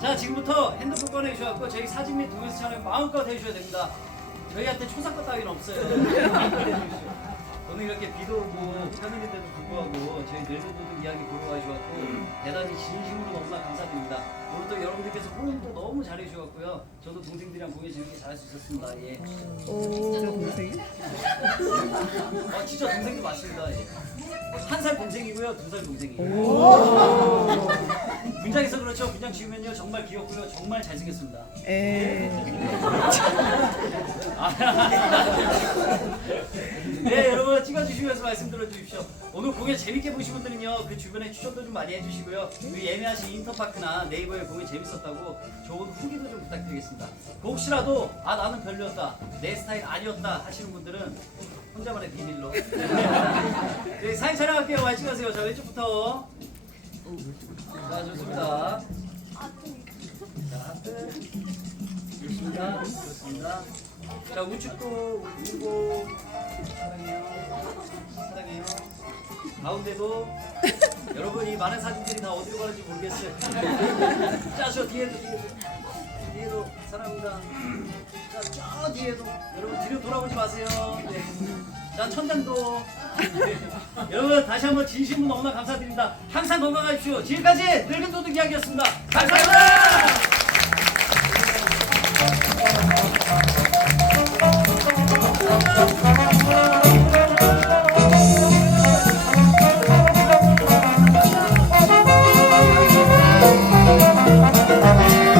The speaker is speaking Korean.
자 지금부터 핸드폰 꺼내주셔갖고 저희 사진 및 동영상 촬영 마음껏 해주셔야 됩니다. 저희한테 초상권 따위는 없어요. 마음껏 해주십시오. 오늘 이렇게 비도 오고 평일인데도 불구하고 저희 늙은도둑 이야기 보러 와주셔갖고 대단히 진심으로 너무나 감사드립니다. 오늘 또 여러분들께서 호응도 너무 잘해주셔갖고요. 저도 동생들이랑 공연 재밌게 잘할 수 있었습니다. 예. 아 진짜 동생도 맞습니다. 예. 한 살 동생이고요, 두 살 동생이에요. 분장해서 그렇죠. 분장 지우면요 정말 귀엽고요, 정말 잘생겼습니다. 네 여러분 찍어주시면서 말씀 들어주십시오. 오늘 공연 재밌게 보신 분들은요 그 주변에 추천도 좀 많이 해주시고요. 우리 예매하신 인터파크나 네이버에 공연 재밌었다고 좋은 후기도 좀 부탁드리겠습니다. 그 혹시라도 아 나는 별로였다, 내 스타일 아니었다 하시는 분들은 혼자만의 비밀로. 네 사진 촬영할게요. 찍으세요. 자 왼쪽부터. 자 좋습니다. 자 하트. 좋습니다. 좋습니다. 자 우측도 우고 사랑해요. 사랑해요. 가운데도 여러분 이 많은 사진들이 다 어디로 가는지 모르겠어요. 자 저 뒤에도 뒤에도 뒤에도 사랑합니다. 자 저 뒤에도 여러분 뒤로 돌아보지 마세요. 네. 자 천장도 네. 여러분 다시 한번 진심으로 너무나 감사드립니다. 항상 건강하십시오. 지금까지 늙은 도둑 이야기였습니다. 감사합니다.